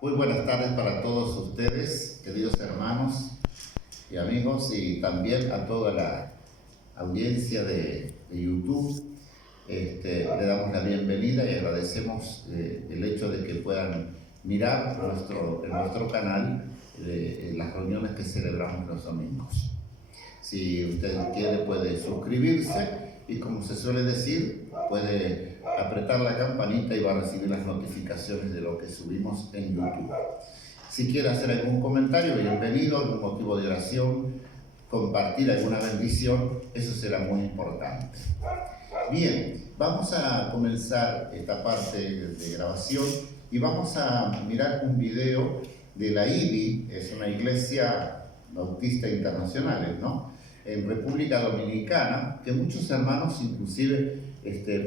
Muy buenas tardes para todos ustedes, queridos hermanos y amigos, y también a toda la audiencia de YouTube. Le damos la bienvenida y agradecemos el hecho de que puedan mirar en nuestro canal las reuniones que celebramos los domingos. Si usted quiere, puede suscribirse y, como se suele decir, puede apretar la campanita y va a recibir las notificaciones de lo que subimos en YouTube. Si quiere hacer algún comentario, bienvenido, algún motivo de oración, compartir alguna bendición, eso será muy importante. Bien, vamos a comenzar esta parte de grabación y vamos a mirar un video de la IBI, es una iglesia bautista internacional, ¿no?, en República Dominicana, que muchos hermanos inclusive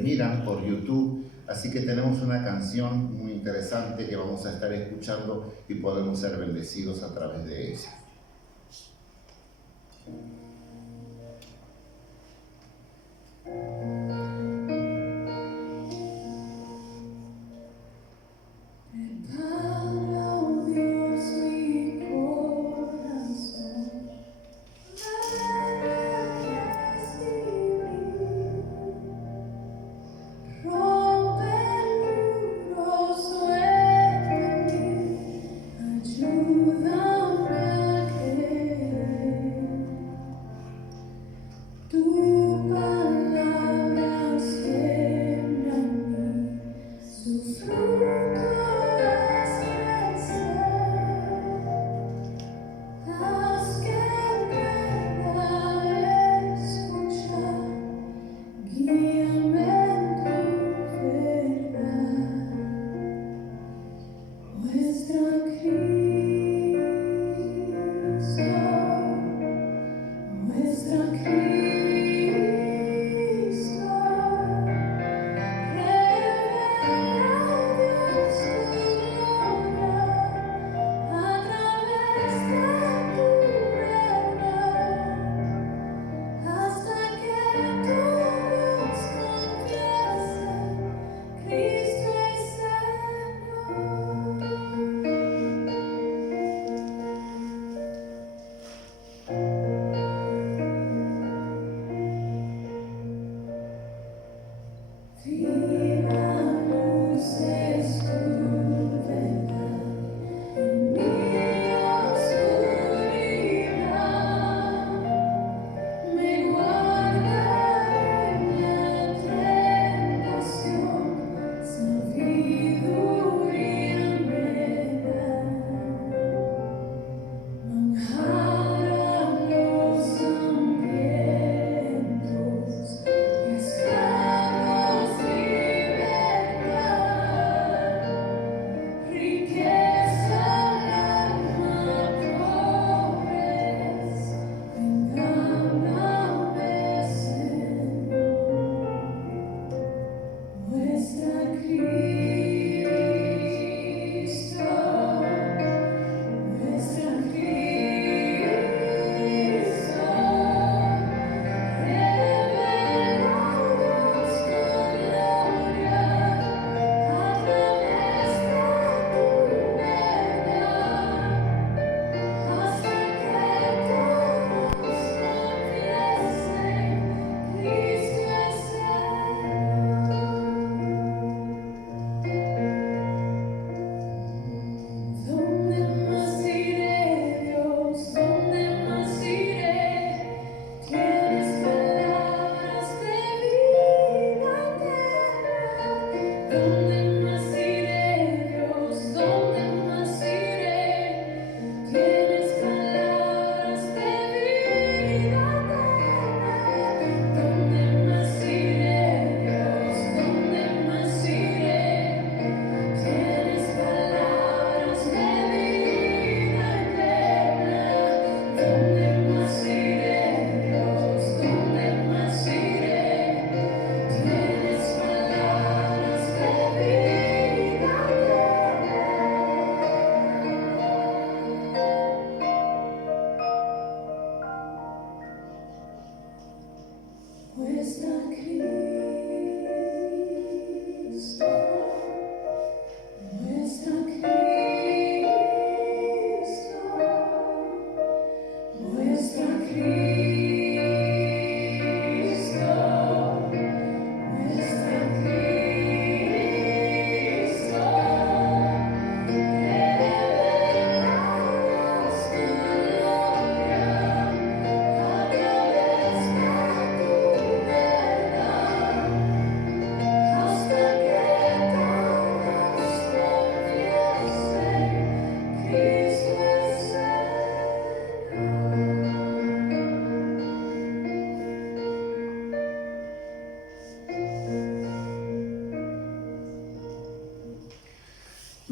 miran por YouTube. Así que tenemos una canción muy interesante que vamos a estar escuchando y podemos ser bendecidos a través de ella.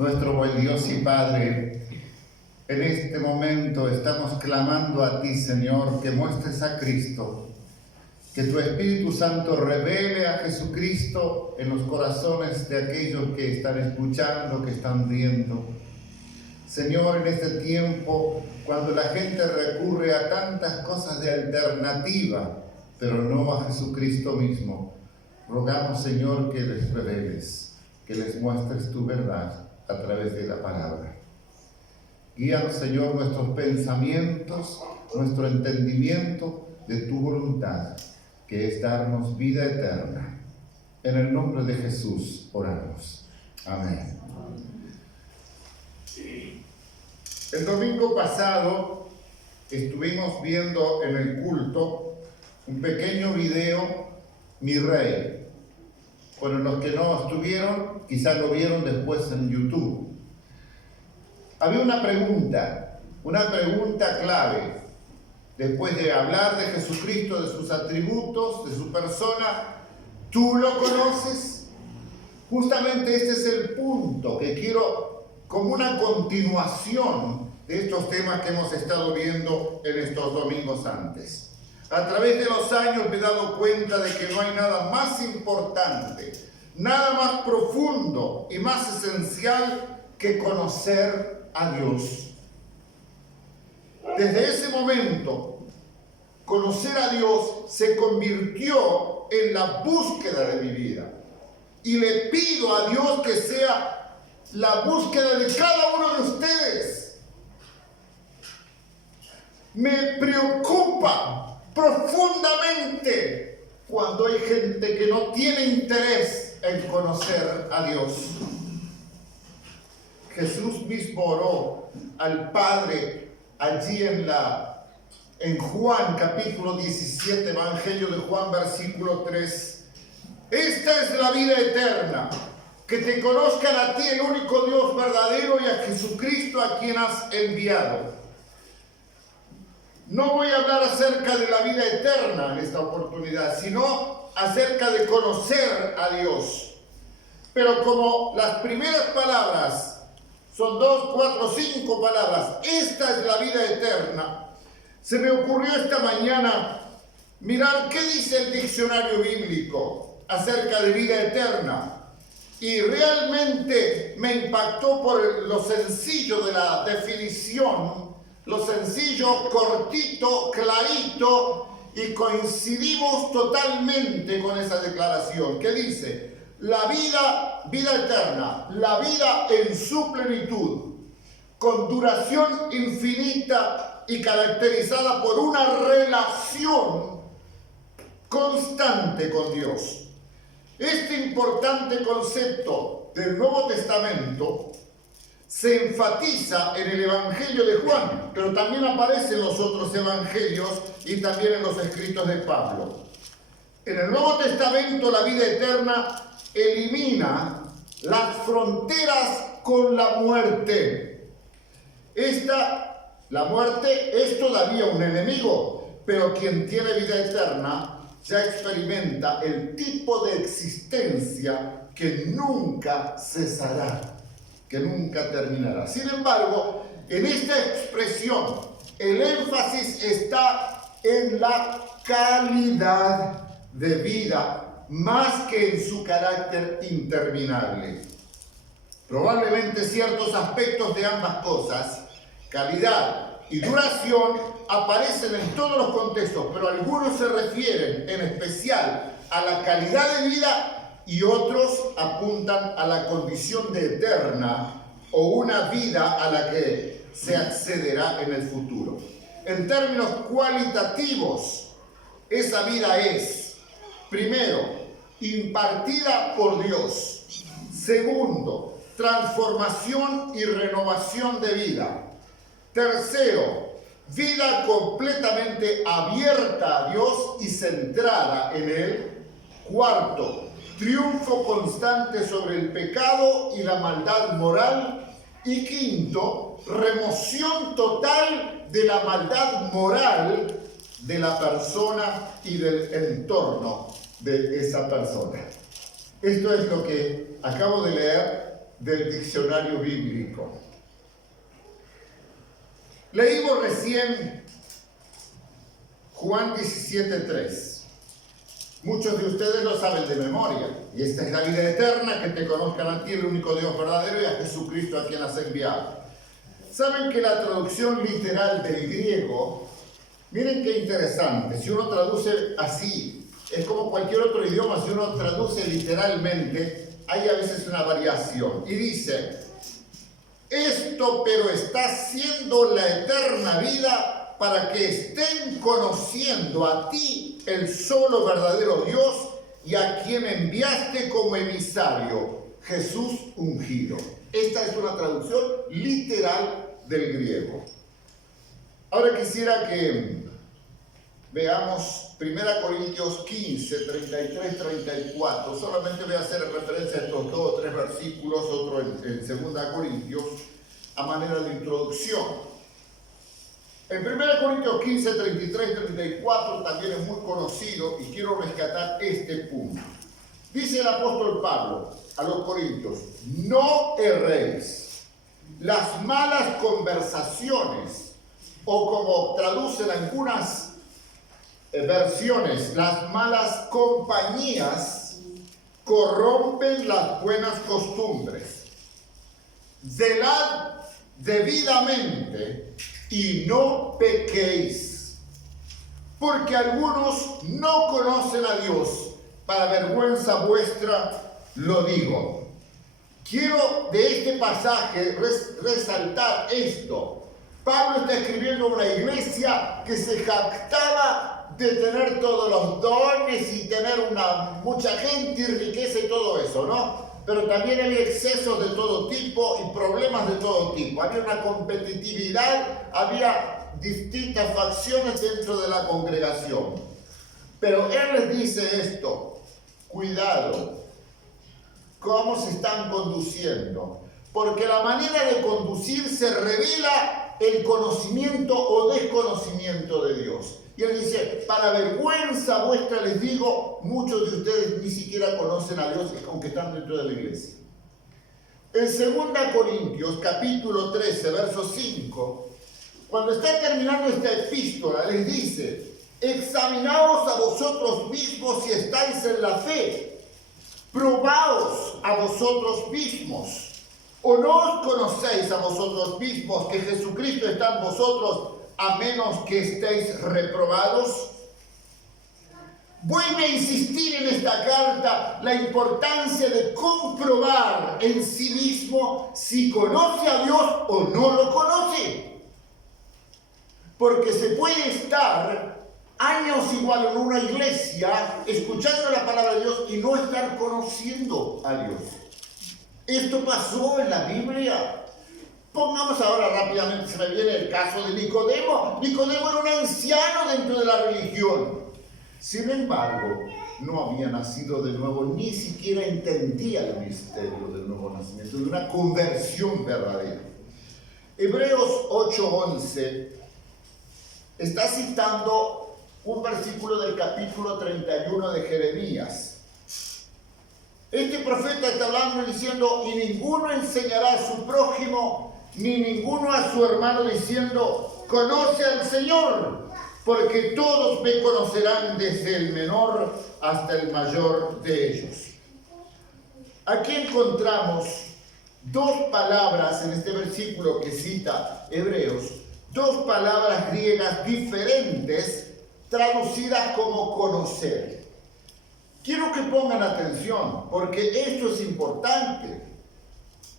Nuestro buen Dios y Padre, en este momento estamos clamando a ti, Señor, que muestres a Cristo, que tu Espíritu Santo revele a Jesucristo en los corazones de aquellos que están escuchando, que están viendo. Señor, en este tiempo, cuando la gente recurre a tantas cosas de alternativa, pero no a Jesucristo mismo, rogamos, Señor, que les reveles, que les muestres tu verdad a través de la palabra. Guíanos, Señor, nuestros pensamientos, nuestro entendimiento de tu voluntad, que es darnos vida eterna. En el nombre de Jesús oramos. Amén. El domingo pasado estuvimos viendo en el culto un pequeño video, Mi Rey. Bueno, los que no estuvieron, quizás lo vieron después en YouTube. Había una pregunta clave. Después de hablar de Jesucristo, de sus atributos, de su persona, ¿tú lo conoces? Justamente este es el punto que quiero, como una continuación de estos temas que hemos estado viendo en estos domingos antes. A través de los años me he dado cuenta de que no hay nada más importante, nada más profundo y más esencial que conocer a Dios. Desde ese momento, conocer a Dios se convirtió en la búsqueda de mi vida. Y le pido a Dios que sea la búsqueda de cada uno de ustedes. Me preocupa profundamente cuando hay gente que no tiene interés en conocer a Dios. Jesús mismo oró al Padre allí en Juan capítulo 17, Evangelio de Juan, versículo 3. Esta es la vida eterna, que te conozcan a ti, el único Dios verdadero, y a Jesucristo a quien has enviado. No voy a hablar acerca de la vida eterna en esta oportunidad, sino acerca de conocer a Dios. Pero como las primeras palabras son 2, 4, 5 palabras, esta es la vida eterna, se me ocurrió esta mañana mirar qué dice el diccionario bíblico acerca de vida eterna. Y realmente me impactó por lo sencillo de la definición, lo sencillo, cortito, clarito, y coincidimos totalmente con esa declaración que dice: la vida eterna, la vida en su plenitud, con duración infinita y caracterizada por una relación constante con Dios. Este importante concepto del Nuevo Testamento se enfatiza en el Evangelio de Juan, pero también aparece en los otros evangelios y también en los escritos de Pablo. En el Nuevo Testamento la vida eterna elimina las fronteras con la muerte. La muerte es todavía un enemigo, pero quien tiene vida eterna ya experimenta el tipo de existencia que nunca cesará, que nunca terminará. Sin embargo, en esta expresión, el énfasis está en la calidad de vida, más que en su carácter interminable. Probablemente ciertos aspectos de ambas cosas, calidad y duración, aparecen en todos los contextos, pero algunos se refieren en especial a la calidad de vida y otros apuntan a la condición de eterna o una vida a la que se accederá en el futuro. En términos cualitativos, esa vida es, primero, impartida por Dios. Segundo, transformación y renovación de vida. Tercero, vida completamente abierta a Dios y centrada en Él. Cuarto, triunfo constante sobre el pecado y la maldad moral. Y quinto, remoción total de la maldad moral de la persona y del entorno de esa persona. Esto es lo que acabo de leer del diccionario bíblico. Leímos recién Juan 17:3. Muchos de ustedes lo saben de memoria. Y esta es la vida eterna, que te conozcan a ti, el único Dios verdadero, y a Jesucristo a quien has enviado. Saben que la traducción literal del griego, miren qué interesante, si uno traduce así, es como cualquier otro idioma, si uno traduce literalmente, hay a veces una variación. Y dice, esto pero está siendo la eterna vida para que estén conociendo a ti, el solo verdadero Dios, y a quien enviaste como emisario, Jesús ungido. Esta es una traducción literal del griego. Ahora quisiera que veamos 1 Corintios 15, 33, 34. Solamente voy a hacer referencia a estos 2 o 3 versículos, otro en 2 Corintios, a manera de introducción. En 1 Corintios 15, 33, 34 también es muy conocido y quiero rescatar este punto. Dice el apóstol Pablo a los corintios, no erréis. Las malas conversaciones, o como traducen algunas versiones, las malas compañías, corrompen las buenas costumbres. Velad debidamente y no pequéis, porque algunos no conocen a Dios. Para vergüenza vuestra lo digo. Quiero de este pasaje resaltar esto. Pablo está escribiendo a una iglesia que se jactaba de tener todos los dones y tener mucha gente y riqueza y todo eso, ¿no? Pero también había excesos de todo tipo y problemas de todo tipo. Había una competitividad, había distintas facciones dentro de la congregación. Pero él les dice esto, cuidado, cómo se están conduciendo, porque la manera de conducirse revela el conocimiento o desconocimiento de Dios. Y él dice, para vergüenza vuestra les digo, muchos de ustedes ni siquiera conocen a Dios, aunque están dentro de la iglesia. En 2 Corintios, capítulo 13, verso 5, cuando está terminando esta epístola, les dice, examinaos a vosotros mismos si estáis en la fe, probaos a vosotros mismos. ¿O no os conocéis a vosotros mismos que Jesucristo está en vosotros, a menos que estéis reprobados? Vuelve a insistir en esta carta la importancia de comprobar en sí mismo si conoce a Dios o no lo conoce. Porque se puede estar años igual en una iglesia escuchando la palabra de Dios y no estar conociendo a Dios. Esto pasó en la Biblia. Pongamos ahora rápidamente, se me viene el caso de Nicodemo. Nicodemo era un anciano dentro de la religión. Sin embargo, no había nacido de nuevo, ni siquiera entendía el misterio del nuevo nacimiento, de una conversión verdadera. Hebreos 8:11 está citando un versículo del capítulo 31 de Jeremías. Este profeta está hablando y diciendo, y ninguno enseñará a su prójimo, ni ninguno a su hermano, diciendo, conoce al Señor, porque todos me conocerán desde el menor hasta el mayor de ellos. Aquí encontramos 2 palabras en este versículo que cita Hebreos, 2 palabras griegas diferentes, traducidas como conocer. Quiero que pongan atención, porque esto es importante.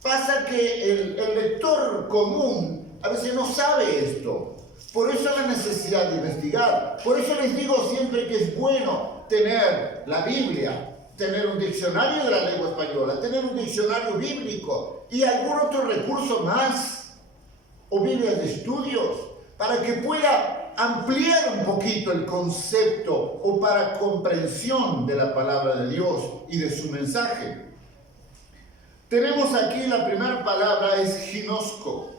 Pasa que el lector común a veces no sabe esto. Por eso la necesidad de investigar. Por eso les digo siempre que es bueno tener la Biblia, tener un diccionario de la lengua española, tener un diccionario bíblico y algún otro recurso más, o Biblias de estudios, para que pueda ampliar un poquito el concepto o para comprensión de la palabra de Dios y de su mensaje. Tenemos aquí la primera palabra, es ginosco,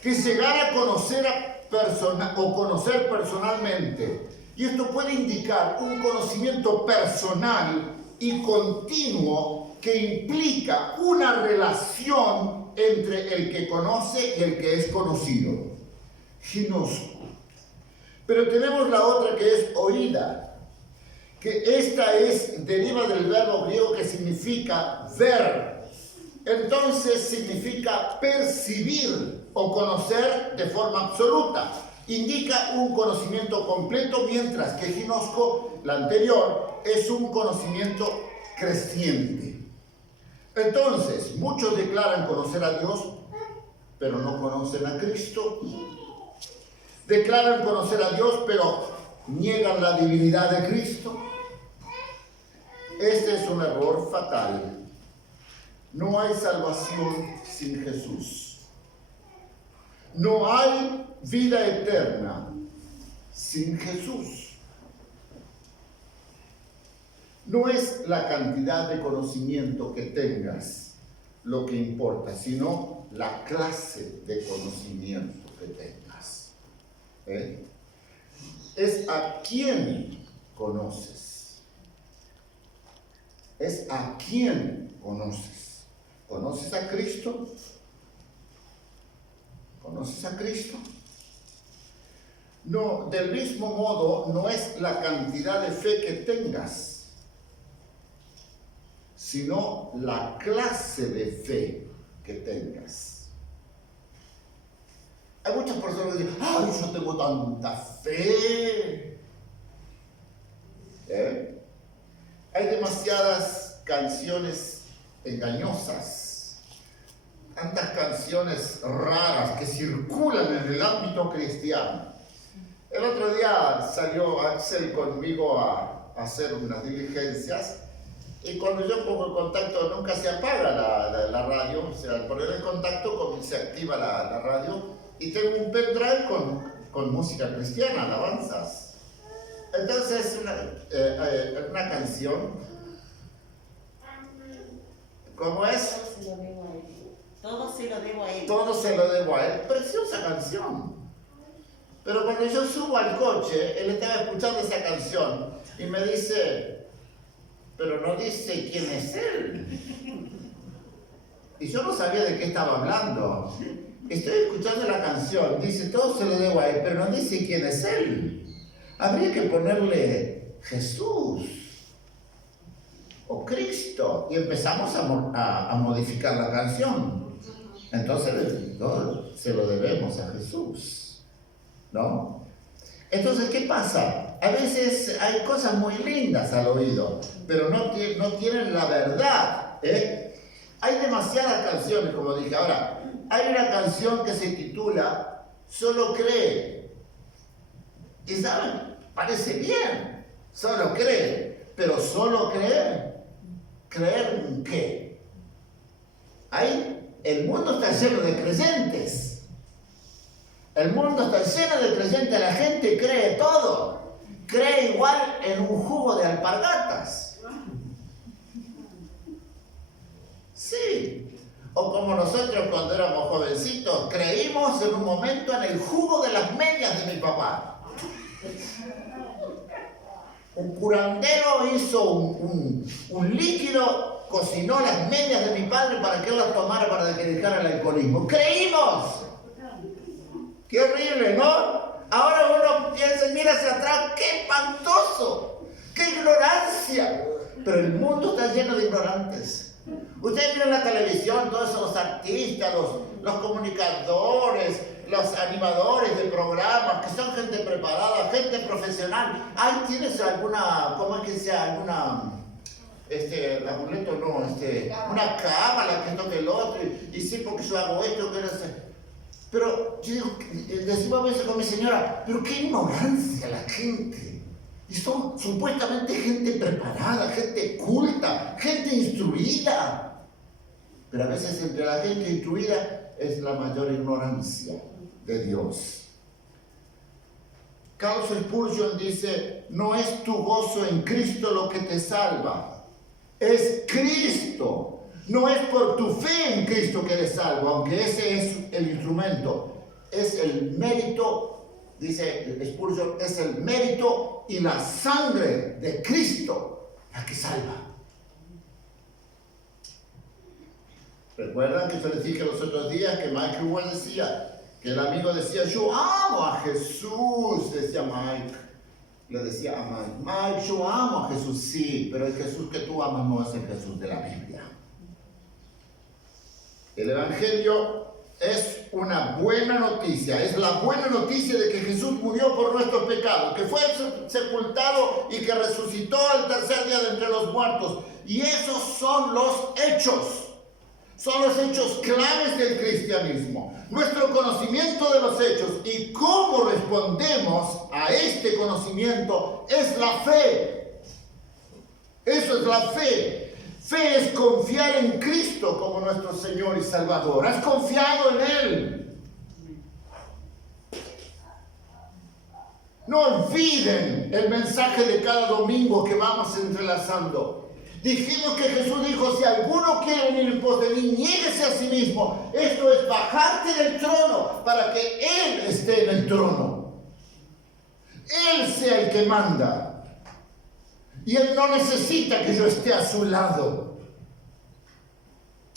que es llegar a conocer conocer personalmente. Y esto puede indicar un conocimiento personal y continuo que implica una relación entre el que conoce y el que es conocido. Ginosco. Pero tenemos la otra que es oída, que esta deriva del verbo griego que significa ver. Entonces significa percibir o conocer de forma absoluta. Indica un conocimiento completo, mientras que ginosco, la anterior, es un conocimiento creciente. Entonces, muchos declaran conocer a Dios, pero no conocen a Cristo. Declaran conocer a Dios, pero niegan la divinidad de Cristo. Este es un error fatal. No hay salvación sin Jesús. No hay vida eterna sin Jesús. No es la cantidad de conocimiento que tengas lo que importa, sino la clase de conocimiento que tengas. Es a quién conoces. Es a quién conoces. ¿Conoces a Cristo? ¿Conoces a Cristo? No, del mismo modo, no es la cantidad de fe que tengas, sino la clase de fe que tengas. Hay muchas personas que dicen, ¡ay, yo tengo tanta fe! Hay demasiadas canciones engañosas, tantas canciones raras que circulan en el ámbito cristiano. El otro día salió Axel conmigo a hacer unas diligencias, y cuando yo pongo el contacto nunca se apaga la radio, o sea, al poner el contacto se activa la radio, y tengo un pendrive con música cristiana, alabanzas. Entonces una canción, ¿cómo es? Todo se lo debo a él. Todo se lo debo a él. Preciosa canción. Pero cuando yo subo al coche, él estaba escuchando esa canción y me dice, pero no dice quién es él. Y yo no sabía de qué estaba hablando. Estoy escuchando la canción, dice, todo se lo debo a él, pero no dice quién es él. Habría que ponerle Jesús o Cristo, y empezamos a modificar la canción. Entonces, todo se lo debemos a Jesús, ¿no? Entonces, ¿qué pasa? A veces hay cosas muy lindas al oído, pero no tienen la verdad, Hay demasiadas canciones, como dije. Ahora, hay una canción que se titula Solo cree. Y saben, parece bien, solo cree, pero solo creer. ¿Creer en qué? Ahí, el mundo está lleno de creyentes. El mundo está lleno de creyentes, la gente cree todo. Cree igual en un jugo de alpargatas. Sí. O como nosotros cuando éramos jovencitos, creímos en un momento en el jugo de las medias de mi papá. Un curandero hizo un líquido, cocinó las medias de mi padre para que él las tomara para que dejara el alcoholismo. ¡Creímos! ¡Qué horrible!, ¿no? Ahora uno piensa y mira hacia atrás, ¡qué espantoso! ¡Qué ignorancia! Pero el mundo está lleno de ignorantes. Ustedes miran la televisión, todos esos artistas, los comunicadores, los animadores de programas, que son gente preparada, gente profesional. Ahí tienes alguna, ¿cómo es que sea? Alguna, amuleto no, una cámara que toque el otro, y sí, porque yo hago esto, que no sé. Pero yo digo, decimos a veces con mi señora, pero qué ignorancia la gente. Y son supuestamente gente preparada, gente culta, gente instruida. Pero a veces entre la gente instruida es la mayor ignorancia de Dios. Charles Spurgeon dice, no es tu gozo en Cristo lo que te salva, es Cristo. No es por tu fe en Cristo que eres salvo, aunque ese es el instrumento. Es el mérito, dice Spurgeon, es el mérito y la sangre de Cristo la que salva. Recuerdan que yo les dije los otros días que Mike igual decía, que el amigo decía, yo amo a Jesús, decía Mike. Le decía a Mike, Mike, yo amo a Jesús, sí, pero el Jesús que tú amas no es el Jesús de la Biblia. El Evangelio es una buena noticia, es la buena noticia de que Jesús murió por nuestros pecados, que fue sepultado y que resucitó al tercer día de entre los muertos. Y esos son los hechos claves del cristianismo. Nuestro conocimiento de los hechos y cómo respondemos a este conocimiento es la fe. Eso es la fe. Fe es confiar en Cristo como nuestro Señor y Salvador. ¿Has confiado en Él? No olviden el mensaje de cada domingo que vamos entrelazando. Dijimos que Jesús dijo, si alguno quiere venir en pos de mí, niéguese a sí mismo. Esto es bajarte del trono para que Él esté en el trono. Él sea el que manda. Y Él no necesita que yo esté a su lado.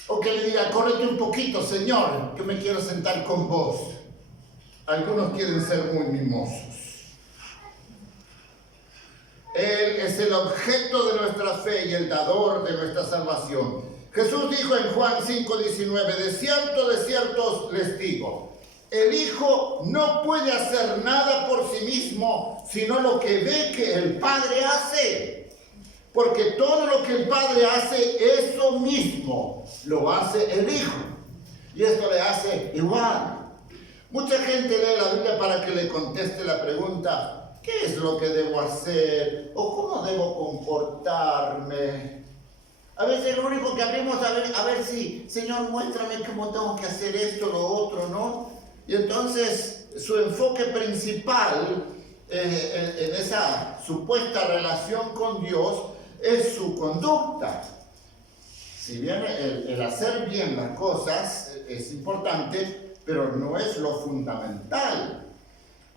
O que le diga, córrete un poquito, Señor, que me quiero sentar con vos. Algunos quieren ser muy mimosos. Él es el objeto de nuestra fe y el dador de nuestra salvación. Jesús dijo en Juan 5:19, de cierto les digo, el Hijo no puede hacer nada por sí mismo, sino lo que ve que el Padre hace. Porque todo lo que el Padre hace, eso mismo lo hace el Hijo. Y esto le hace igual. Mucha gente lee la Biblia para que le conteste la pregunta, ¿qué es lo que debo hacer? ¿O cómo debo comportarme? A veces lo único que abrimos a ver si, Señor, muéstrame cómo tengo que hacer esto, lo otro, ¿no? Y entonces su enfoque principal en esa supuesta relación con Dios es su conducta. Si bien el hacer bien las cosas es importante, pero no es lo fundamental.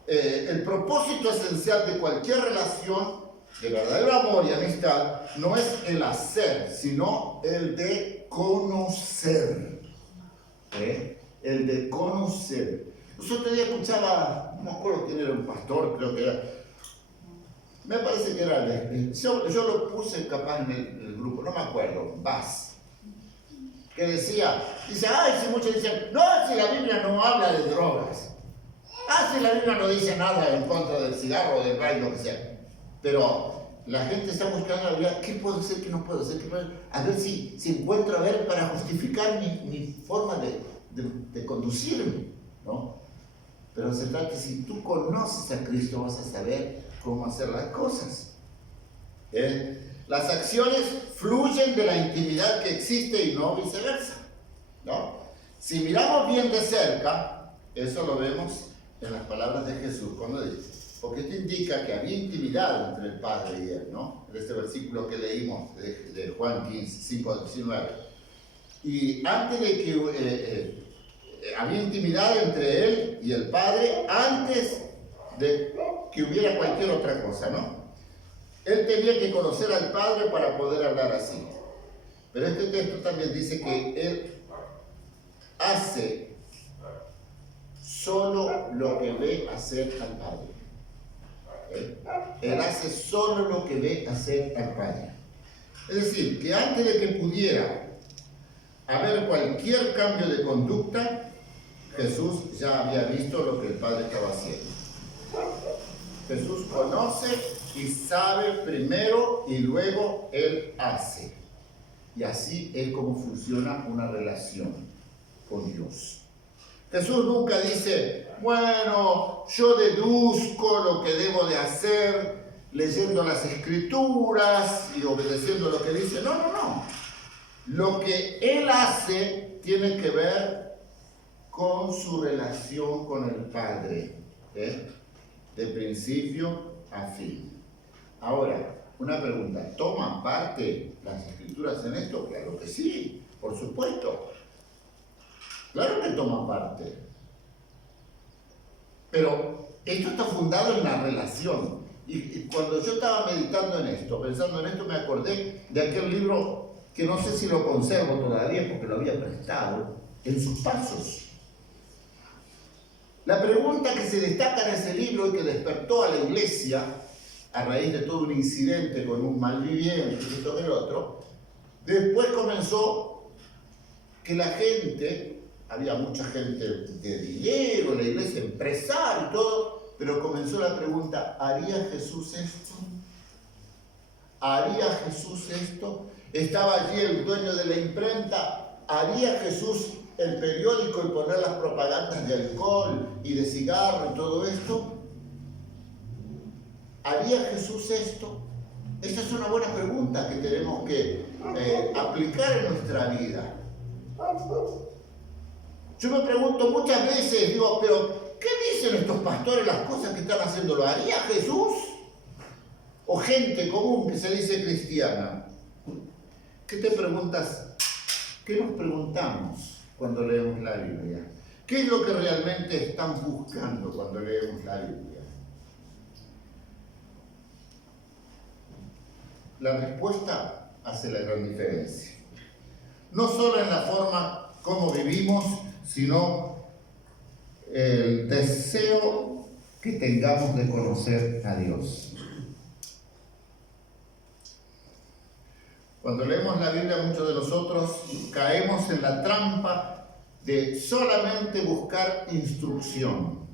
El propósito esencial de cualquier relación de verdadero amor y amistad no es el hacer, sino el de conocer. El de conocer. Pues otro día escuchaba, no me acuerdo quién era, un pastor, creo que era. Me parece que era, yo lo puse capaz en el grupo, no me acuerdo, Vaz, que dice, si muchos dicen, no, si la Biblia no habla de drogas, si la Biblia no dice nada en contra del cigarro, del baile, lo que sea, pero la gente está buscando la Biblia, ¿qué puedo hacer, qué no puedo hacer? A ver si encuentro, para justificar mi forma de conducirme, ¿no? Pero se trata que si tú conoces a Cristo vas a saber cómo hacer las cosas. Las acciones fluyen de la intimidad que existe y no viceversa, ¿no? Si miramos bien de cerca, eso lo vemos en las palabras de Jesús cuando dice, porque esto indica que había intimidad entre el Padre y Él, ¿no? En este versículo que leímos de Juan 5:19. Y antes de que había intimidad entre Él y el Padre, antes de que hubiera cualquier otra cosa, ¿no? Él tenía que conocer al Padre para poder hablar así. Pero este texto también dice que Él hace solo lo que ve hacer al Padre. Él hace solo lo que ve hacer al Padre. Es decir, que antes de que pudiera haber cualquier cambio de conducta, Jesús ya había visto lo que el Padre estaba haciendo. Jesús conoce y sabe primero y luego Él hace. Y así es como funciona una relación con Dios. Jesús nunca dice, bueno, yo deduzco lo que debo de hacer leyendo las Escrituras y obedeciendo lo que dice. No, no, no. Lo que Él hace tiene que ver con su relación con el Padre, de principio a fin. Ahora, una pregunta, ¿toman parte las Escrituras en esto? Claro que sí, por supuesto. Claro que toman parte. Pero esto está fundado en la relación. Y cuando yo estaba meditando en esto, pensando en esto, me acordé de aquel libro que no sé si lo conservo todavía porque lo había prestado, en sus pasos. La pregunta que se destaca en ese libro y que despertó a la iglesia a raíz de todo un incidente con un malviviente y todo el otro, después comenzó que la gente, había mucha gente de dinero en la iglesia, empresario y todo, pero comenzó la pregunta, ¿haría Jesús esto? ¿Haría Jesús esto? Estaba allí el dueño de la imprenta, ¿haría Jesús el periódico y poner las propagandas de alcohol y de cigarro y todo esto? ¿Haría Jesús esto? Esta es una buena pregunta que tenemos que aplicar en nuestra vida. Yo me pregunto muchas veces, digo, pero ¿qué dicen estos pastores las cosas que están haciendo? ¿Lo haría Jesús? O gente común que se dice cristiana. ¿Qué te preguntas? ¿Qué nos preguntamos cuando leemos la Biblia? ¿Qué es lo que realmente están buscando cuando leemos la Biblia? La respuesta hace la gran diferencia. No solo en la forma como vivimos, sino el deseo que tengamos de conocer a Dios. Cuando leemos la Biblia, muchos de nosotros caemos en la trampa de solamente buscar instrucción,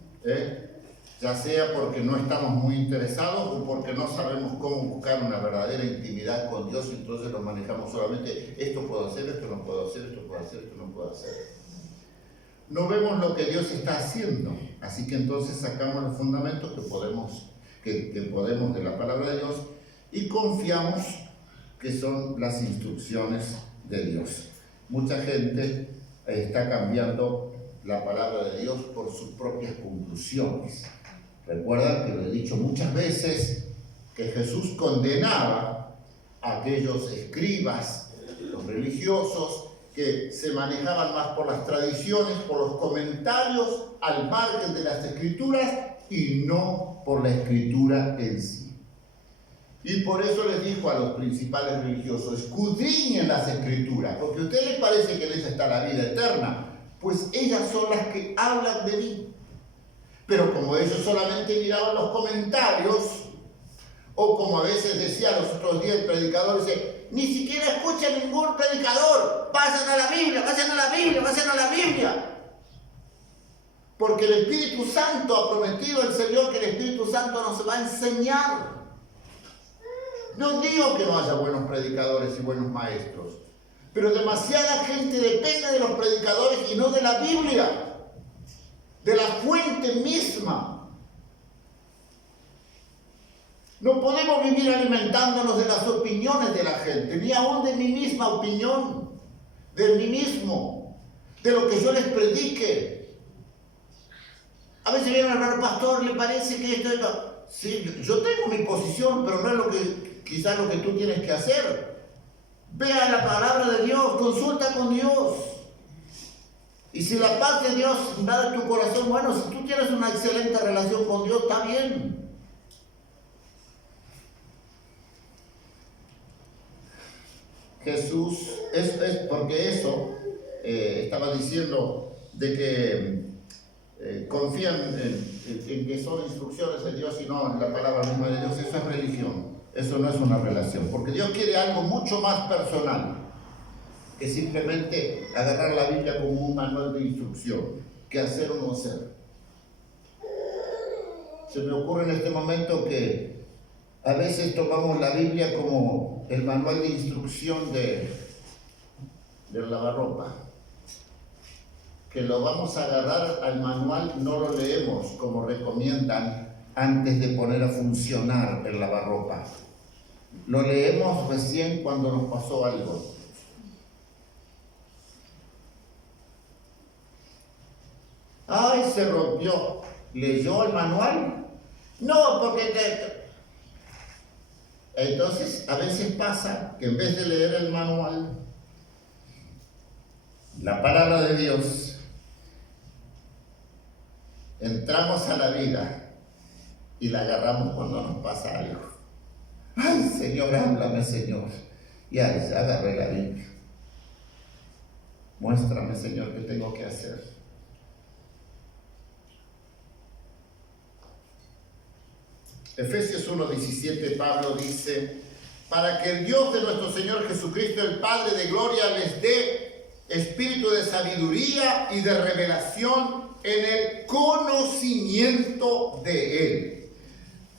ya sea porque no estamos muy interesados o porque no sabemos cómo buscar una verdadera intimidad con Dios, entonces lo manejamos solamente, esto puedo hacer, esto no puedo hacer, esto puedo hacer, esto no puedo hacer. No vemos lo que Dios está haciendo, así que entonces sacamos los fundamentos que podemos de la palabra de Dios y confiamos que son las instrucciones de Dios. Mucha gente está cambiando la palabra de Dios por sus propias conclusiones. Recuerdan que lo he dicho muchas veces, que Jesús condenaba a aquellos escribas, los religiosos, que se manejaban más por las tradiciones, por los comentarios al margen de las Escrituras y no por la Escritura en sí. Y por eso les dijo a los principales religiosos, escudriñen las Escrituras, porque a ustedes les parece que en ellas está la vida eterna, pues ellas son las que hablan de mí. Pero como ellos solamente miraban los comentarios, o como a veces decía los otros días el predicador, dice, ni siquiera escucha ningún predicador, vayan a la Biblia, vayan a la Biblia, vayan a la Biblia. Porque el Espíritu Santo ha prometido el Señor que el Espíritu Santo nos va a enseñar. No digo que no haya buenos predicadores y buenos maestros, pero demasiada gente depende de los predicadores y no de la Biblia, de la fuente misma. No podemos vivir alimentándonos de las opiniones de la gente, ni aún de mi misma opinión, de mí mismo, de lo que yo les predique. A veces viene un hermano pastor, le parece que esto es... Sí, yo tengo mi posición, pero no es lo que quizás lo que tú tienes que hacer. Vea la palabra de Dios, consulta con Dios. Y si la paz de Dios da en tu corazón, bueno, si tú tienes una excelente relación con Dios, está bien. Jesús, es porque eso estaba diciendo de que confían en que son instrucciones de Dios y no en la palabra misma de Dios. Eso es religión, eso no es una relación, porque Dios quiere algo mucho más personal que simplemente agarrar la Biblia como un manual de instrucción, que hacer o no hacer. Se me ocurre en este momento que a veces tomamos la Biblia como el manual de instrucción del lavarropa, que lo vamos a agarrar al manual, no lo leemos como recomiendan antes de poner a funcionar el lavarropa. Lo leemos recién cuando nos pasó algo. ¡Ay, se rompió! ¿Leyó el manual? No, porque... Entonces, a veces pasa que en vez de leer el manual, la palabra de Dios, entramos a la vida y la agarramos cuando nos pasa algo. ¡Ay, Señor, háblame, Señor! Y ahí se agarré la Biblia. Muéstrame, Señor, qué tengo que hacer. Efesios 1:17, Pablo dice: para que el Dios de nuestro Señor Jesucristo, el Padre de gloria, les dé espíritu de sabiduría y de revelación en el conocimiento de Él.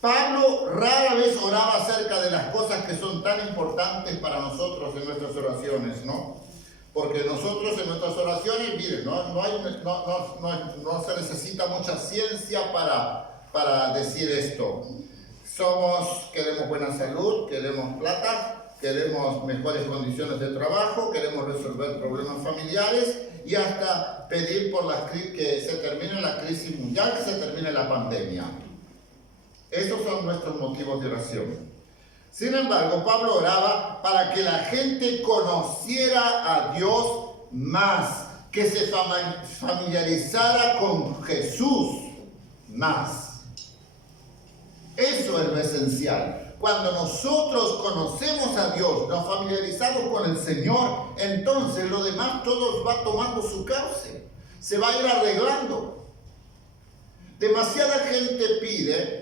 Pablo rara vez oraba acerca de las cosas que son tan importantes para nosotros en nuestras oraciones, ¿no? Porque nosotros en nuestras oraciones, miren, no se necesita mucha ciencia para decir esto. Queremos buena salud, queremos plata, queremos mejores condiciones de trabajo, queremos resolver problemas familiares y hasta pedir por que se termine la crisis mundial, que se termine la pandemia. Esos son nuestros motivos de oración. Sin embargo, Pablo oraba para que la gente conociera a Dios más, que se familiarizara con Jesús más. Eso es lo esencial. Cuando nosotros conocemos a Dios, nos familiarizamos con el Señor, entonces lo demás todo va tomando su cauce, se va a ir arreglando. Demasiada gente pide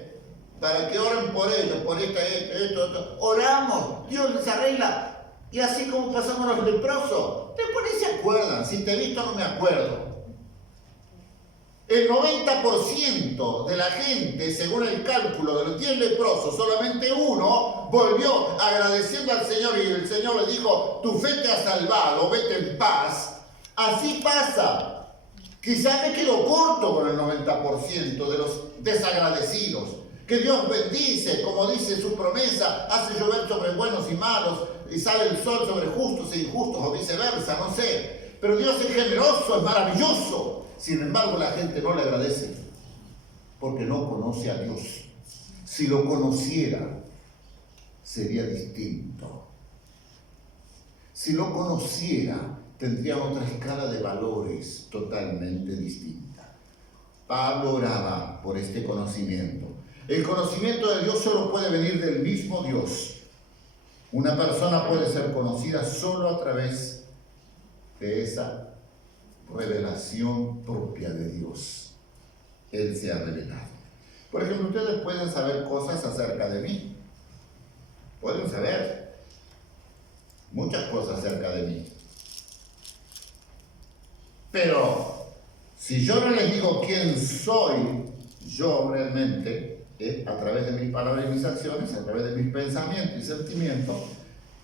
para que oren por ellos, por esto. Oramos, Dios les arregla. Y así como pasamos los leprosos, después ni se acuerdan. Si te he visto no me acuerdo. El 90% de la gente, según el cálculo de los 10 leprosos, solamente uno volvió agradeciendo al Señor y el Señor le dijo: tu fe te ha salvado, vete en paz. Así pasa. Quizás me quedo corto con el 90% de los desagradecidos. Que Dios bendice, como dice su promesa, hace llover sobre buenos y malos y sale el sol sobre justos e injustos o viceversa, no sé. Pero Dios es generoso, es maravilloso. Sin embargo, la gente no le agradece porque no conoce a Dios. Si lo conociera, sería distinto. Si lo conociera, tendría otra escala de valores totalmente distinta. Pablo oraba por este conocimiento. El conocimiento de Dios solo puede venir del mismo Dios. Una persona puede ser conocida solo a través de esa revelación propia de Dios. Él se ha revelado. Por ejemplo, ustedes pueden saber cosas acerca de mí. Pueden saber muchas cosas acerca de mí. Pero si yo no les digo quién soy yo realmente, a través de mis palabras y mis acciones, a través de mis pensamientos y sentimientos,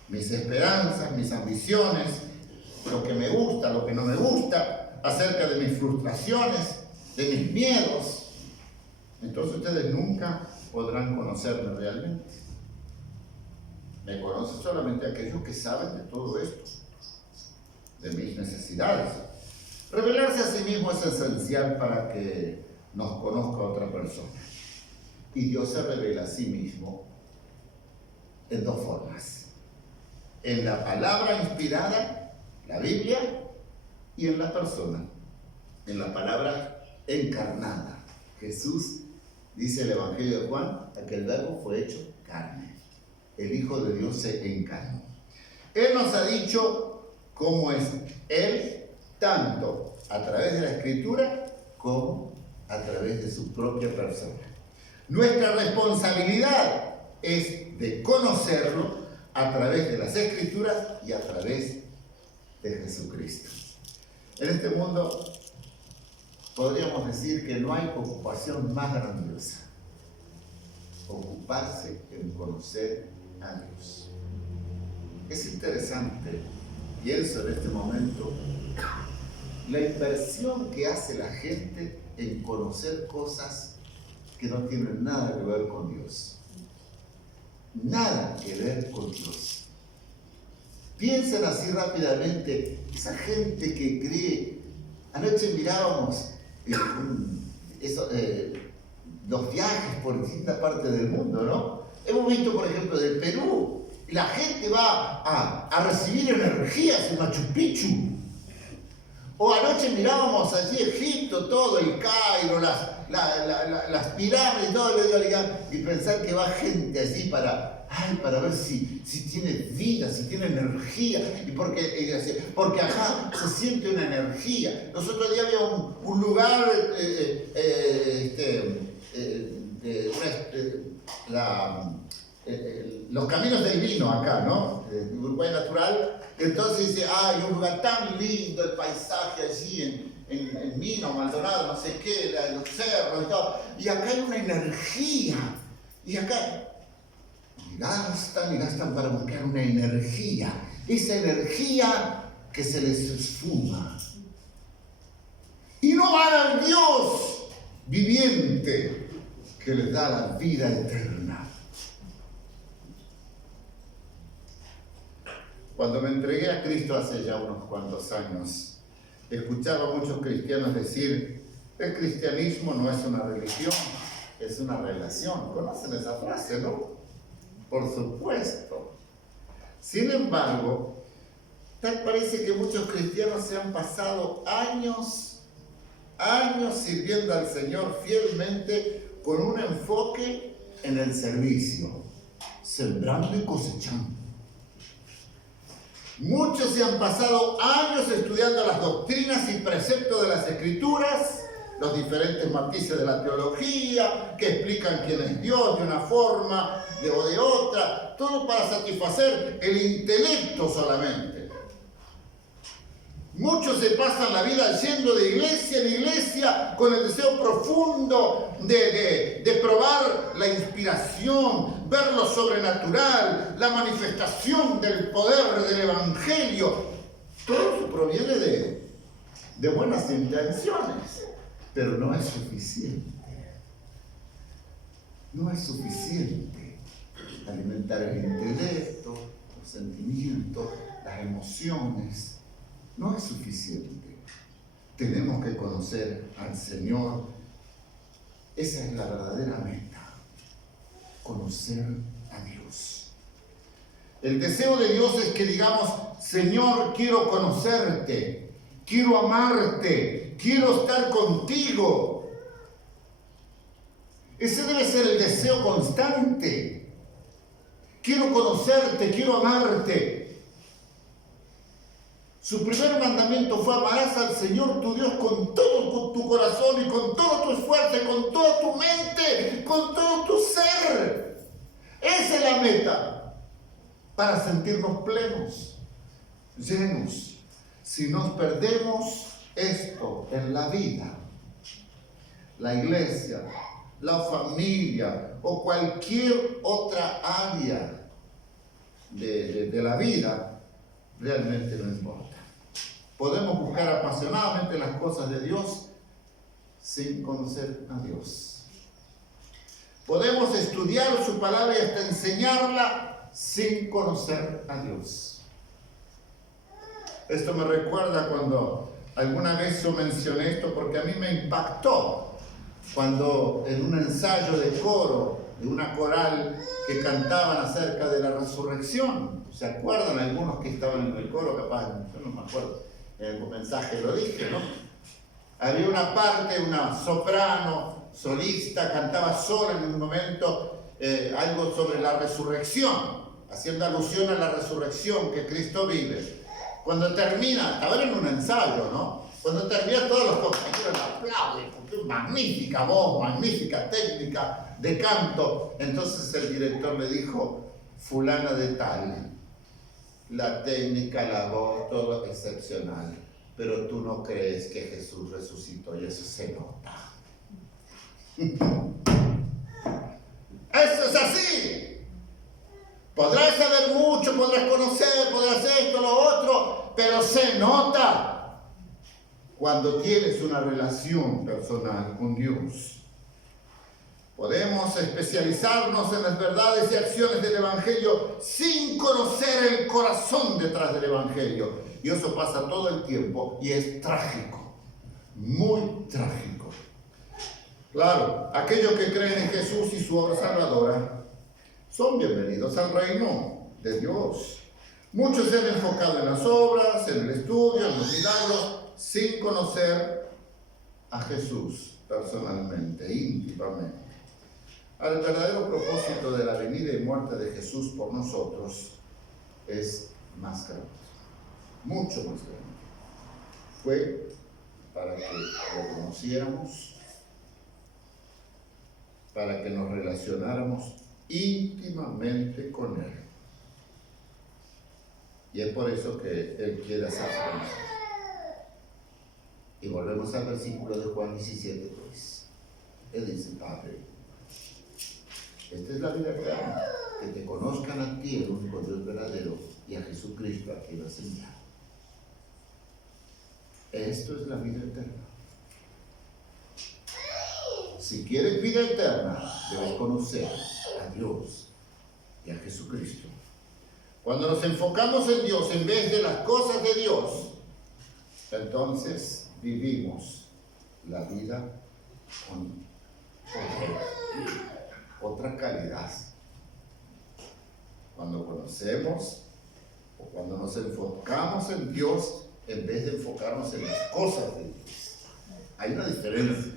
mis esperanzas, mis ambiciones, lo que me gusta, lo que no me gusta, acerca de mis frustraciones, de mis miedos, entonces ustedes nunca podrán conocerme realmente. Me conocen solamente aquellos que saben de todo esto, de mis necesidades. Revelarse a sí mismo es esencial para que nos conozca otra persona. Y Dios se revela a sí mismo en dos formas: en la palabra inspirada, la Biblia, y en la persona, en la palabra encarnada. Jesús, dice el Evangelio de Juan, aquel verbo fue hecho carne. El Hijo de Dios se encarnó. Él nos ha dicho cómo es Él, tanto a través de la Escritura como a través de su propia persona. Nuestra responsabilidad es de conocerlo a través de las Escrituras y a través de Jesucristo. En este mundo podríamos decir que no hay ocupación más grandiosa: ocuparse en conocer a Dios. Es interesante, pienso en este momento, la inversión que hace la gente en conocer cosas que no tienen nada que ver con Dios. Nada que ver con Dios. Piensen así rápidamente, esa gente que cree. Anoche mirábamos los viajes por distintas partes del mundo, ¿no? Hemos visto, por ejemplo, del Perú, la gente va a recibir energías en Machu Picchu. O anoche mirábamos allí Egipto, todo el Cairo, las pirámides, todo y pensar que va gente así para Ay, para ver si tiene vida, si tiene energía. Y porque acá se siente una energía. Los otros días había un lugar, los caminos del vino acá, ¿no? Uruguay Natural. Entonces dice, hay un lugar tan lindo, el paisaje allí en Mina, Maldonado, no sé qué, los cerros y todo. Y acá hay una energía. Y acá y gastan para buscar una energía. Esa energía que se les esfuma. Y no van al Dios viviente que les da la vida eterna. Cuando me entregué a Cristo hace ya unos cuantos años, escuchaba a muchos cristianos decir, el cristianismo no es una religión, es una relación. ¿Conocen esa frase, no? Por supuesto. Sin embargo, tal parece que muchos cristianos se han pasado años sirviendo al Señor fielmente con un enfoque en el servicio, sembrando y cosechando. Muchos se han pasado años estudiando las doctrinas y preceptos de las Escrituras, los diferentes matices de la teología, que explican quién es Dios de una forma o de otra, todo para satisfacer el intelecto solamente. Muchos se pasan la vida yendo de iglesia en iglesia con el deseo profundo de probar la inspiración, ver lo sobrenatural, la manifestación del poder del Evangelio. Todo eso proviene de buenas intenciones, pero no es suficiente. No es suficiente alimentar el intelecto, los sentimientos, las emociones. No es suficiente. Tenemos que conocer al Señor. Esa es la verdadera meta. Conocer a Dios. El deseo de Dios es que digamos, Señor, quiero conocerte, quiero amarte, quiero estar contigo. Ese debe ser el deseo constante. Quiero conocerte, quiero amarte. Su primer mandamiento fue: amarás al Señor tu Dios con todo tu corazón y con todo tu esfuerzo, y con toda tu mente, con todo tu ser. Esa es la meta para sentirnos plenos, llenos. Si nos perdemos esto en la vida, la iglesia, la familia o cualquier otra área de la vida, realmente no importa. Podemos buscar apasionadamente las cosas de Dios sin conocer a Dios. Podemos estudiar su palabra y hasta enseñarla sin conocer a Dios. Esto me recuerda cuando alguna vez yo mencioné esto, porque a mí me impactó cuando en un ensayo de coro, de una coral que cantaban acerca de la resurrección. ¿Se acuerdan algunos que estaban en el coro? Capaz, yo no me acuerdo. En el mensaje lo dije, ¿no? Había una parte, una soprano, solista, cantaba sola en un momento algo sobre la resurrección, haciendo alusión a la resurrección que Cristo vive. Cuando termina, estaba en un ensayo, ¿no? Cuando termina, todos los compañeros le aplauden, porque es magnífica voz, magnífica técnica de canto. Entonces el director le dijo: fulana de tal, la técnica, la voz, todo excepcional, pero tú no crees que Jesús resucitó, y eso se nota. Eso es así. Podrás saber mucho, podrás conocer, podrás esto, lo otro, pero se nota cuando tienes una relación personal con Dios. Podemos especializarnos en las verdades y acciones del Evangelio sin conocer el corazón detrás del Evangelio. Y eso pasa todo el tiempo y es trágico, muy trágico. Claro, aquellos que creen en Jesús y su obra salvadora son bienvenidos al reino de Dios. Muchos se han enfocado en las obras, en el estudio, en los milagros, sin conocer a Jesús personalmente, íntimamente. al verdadero propósito de la venida y muerte de Jesús por nosotros es más grande, mucho más grande. Fue para que lo conociéramos, para que nos relacionáramos íntimamente con Él. Y es por eso que Él quiere hacerse conocer. Y volvemos al versículo de Juan 17, pues. Él dice, Padre, esta es la vida eterna, que te conozcan a ti, el único Dios verdadero, y a Jesucristo a quien has enviado. Esto es la vida eterna. Si quieres vida eterna, debes conocer a Dios y a Jesucristo. Cuando nos enfocamos en Dios en vez de las cosas de Dios, entonces vivimos la vida con otra calidad. Cuando conocemos o cuando nos enfocamos en Dios en vez de enfocarnos en las cosas de Dios, hay una diferencia.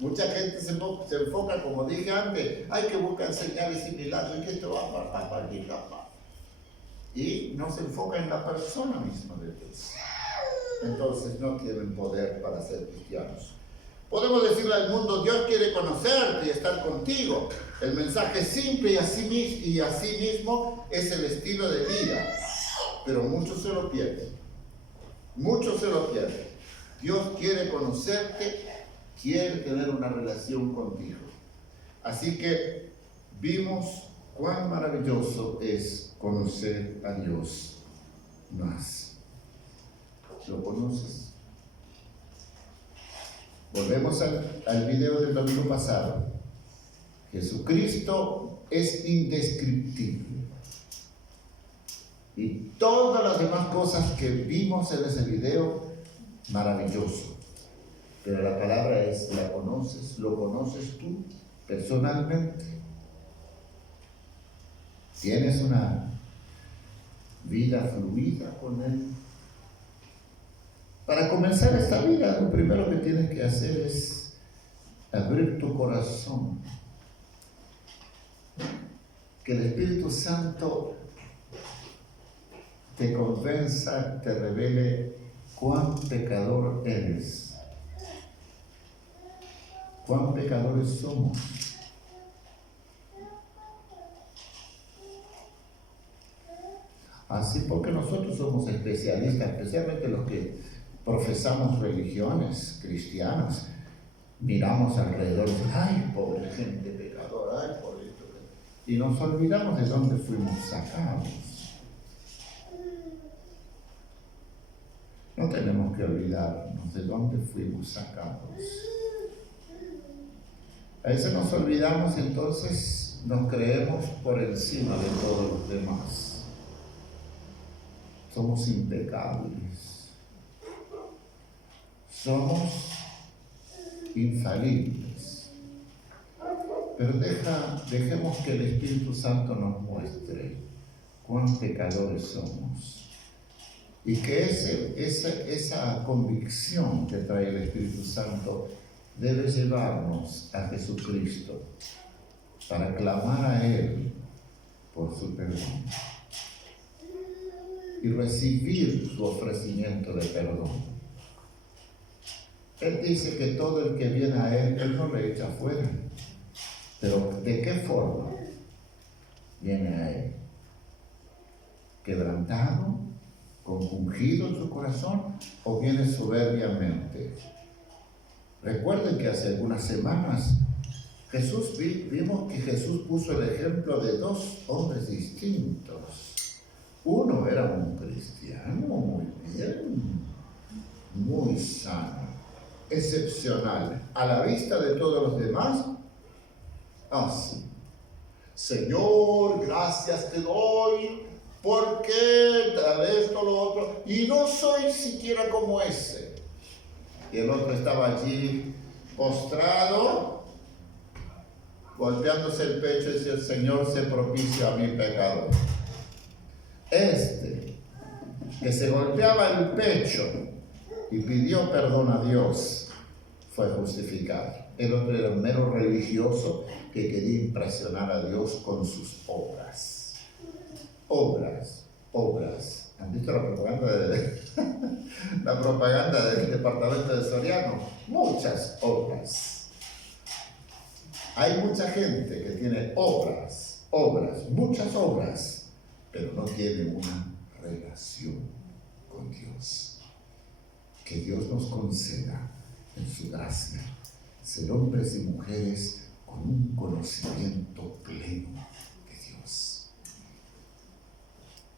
Mucha gente se enfoca, como dije antes, hay que buscar señales y milagros y que esto va para y no se enfoca en la persona misma de Dios. Entonces no tienen poder para ser cristianos. Podemos decirle al mundo, Dios quiere conocerte y estar contigo. El mensaje es simple y así mismo es el estilo de vida. Pero muchos se lo pierden. Muchos se lo pierden. Dios quiere conocerte, quiere tener una relación contigo. Así que vimos cuán maravilloso es conocer a Dios más. ¿Lo conoces? Volvemos al video del domingo pasado. Jesucristo es indescriptible. Y todas las demás cosas que vimos en ese video, maravilloso. Pero la palabra es, ¿la conoces? ¿Lo conoces tú personalmente? ¿Tienes una vida fluida con Él? Para comenzar esta vida, lo primero que tienes que hacer es abrir tu corazón. Que el Espíritu Santo te convenza, te revele cuán pecador eres. Cuán pecadores somos. Así porque nosotros somos especialistas, especialmente los que profesamos religiones cristianas, miramos alrededor y decimos, ay, pobre gente pecadora, ay, pobre esto. Y nos olvidamos de dónde fuimos sacados. No tenemos que olvidarnos de dónde fuimos sacados. A veces nos olvidamos y entonces nos creemos por encima de todos los demás. Somos impecables. Somos infalibles. Pero dejemos que el Espíritu Santo nos muestre cuán pecadores somos. Y que esa convicción que trae el Espíritu Santo debe llevarnos a Jesucristo para clamar a Él por su perdón y recibir su ofrecimiento de perdón. Él dice que todo el que viene a Él no le echa fuera. Pero ¿de qué forma viene a Él? ¿Quebrantado? ¿Compungido en su corazón? ¿O viene soberbiamente? Recuerden que hace algunas semanas vimos que Jesús puso el ejemplo de dos hombres distintos. Uno era un cristiano muy bien, muy sano, excepcional, a la vista de todos los demás. Así, Señor, gracias te doy, porque tal esto, lo otro, y no soy siquiera como ese. Y el otro estaba allí postrado, golpeándose el pecho y decía, el Señor se propicia a mi pecado. Este, que se golpeaba el pecho y pidió perdón a Dios, fue justificado. El otro era un mero religioso que quería impresionar a Dios con sus obras. Obras. ¿Han visto la propaganda del departamento de Soriano? Muchas obras. Hay mucha gente que tiene obras, muchas obras, pero no tiene una relación con Dios. Que Dios nos conceda en su gracia ser hombres y mujeres con un conocimiento pleno de Dios.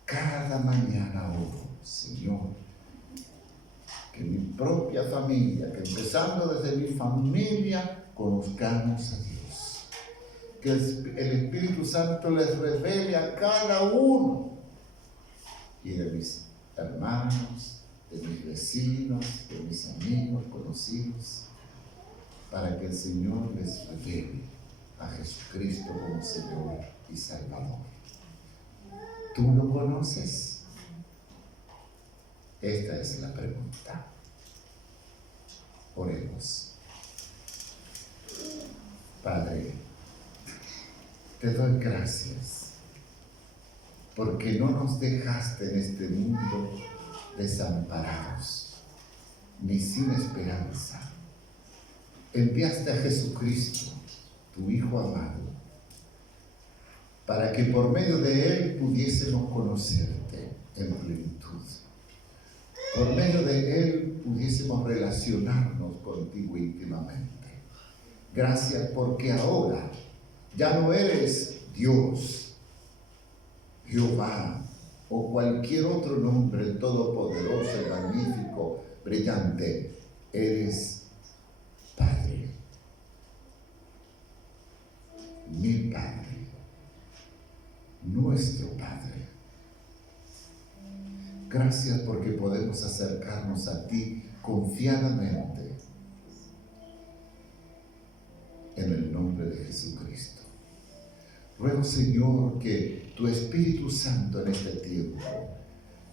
Cada mañana oro, Señor, que mi propia familia, que empezando desde mi familia, conozcamos a Dios. Que el Espíritu Santo les revele a cada uno, y de mis hermanos, de mis vecinos, de mis amigos, conocidos, para que el Señor les revele a Jesucristo como Señor y Salvador. ¿Tú lo conoces? Esta es la pregunta. Oremos. Padre, te doy gracias porque no nos dejaste en este mundo desamparados ni sin esperanza. Enviaste a Jesucristo, tu Hijo amado, para que por medio de Él pudiésemos conocerte en plenitud. Por medio de Él pudiésemos relacionarnos contigo íntimamente. Gracias porque ahora ya no eres Dios, Jehová o cualquier otro nombre todopoderoso, magnífico, brillante. Eres Padre, mi Padre, nuestro Padre. Gracias porque podemos acercarnos a ti confiadamente en el nombre de Jesucristo. Ruego, Señor, que tu Espíritu Santo en este tiempo,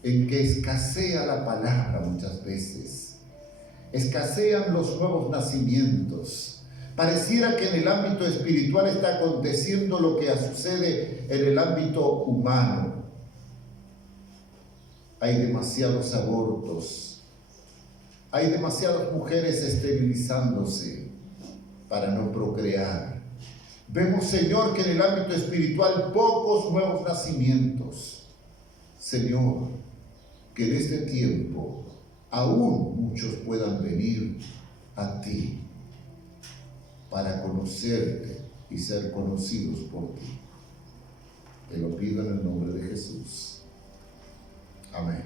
en que escasea la palabra muchas veces, escasean los nuevos nacimientos, pareciera que en el ámbito espiritual está aconteciendo lo que sucede en el ámbito humano. Hay demasiados abortos, hay demasiadas mujeres esterilizándose para no procrear. Vemos, Señor, que en el ámbito espiritual pocos nuevos nacimientos. Señor, que en este tiempo aún muchos puedan venir a ti para conocerte y ser conocidos por ti. Te lo pido en el nombre de Jesús. Amén.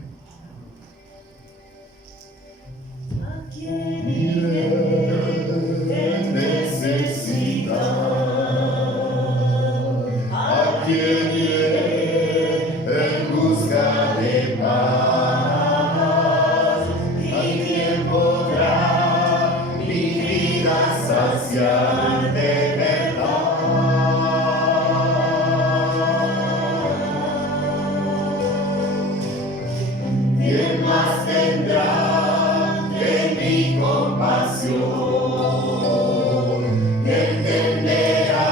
¿A quién iré en necesidad? ¿A quién iré en busca de paz? ¿Y quién podrá mi vida saciar de verdad? ¿Quién más tendrá de mi compasión? ¿Quién entenderá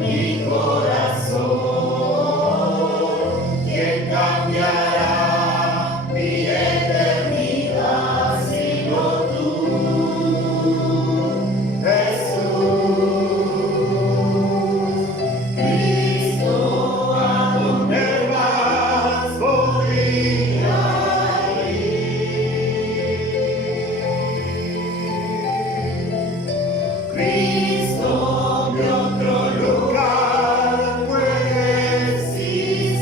mi corazón? ¿Quién cambiará mi eternidad sino tú, Jesús? Cristo, ¿a dónde más podría Cristo, de otro lugar puede existir.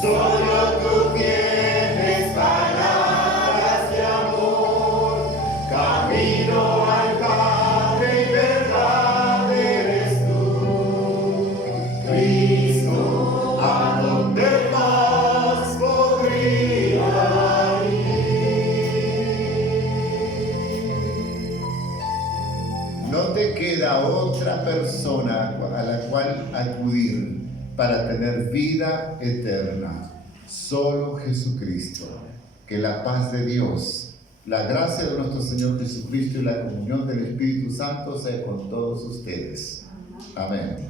Solo tú tienes palabras de amor, camino al Padre y verdad eres tú. Cristo, ¿a dónde más podría No te queda otra persona a la cual acudir para tener vida eterna. solo Jesucristo. Que la paz de Dios, la gracia de nuestro Señor Jesucristo y la comunión del Espíritu Santo sea con todos ustedes. Amén.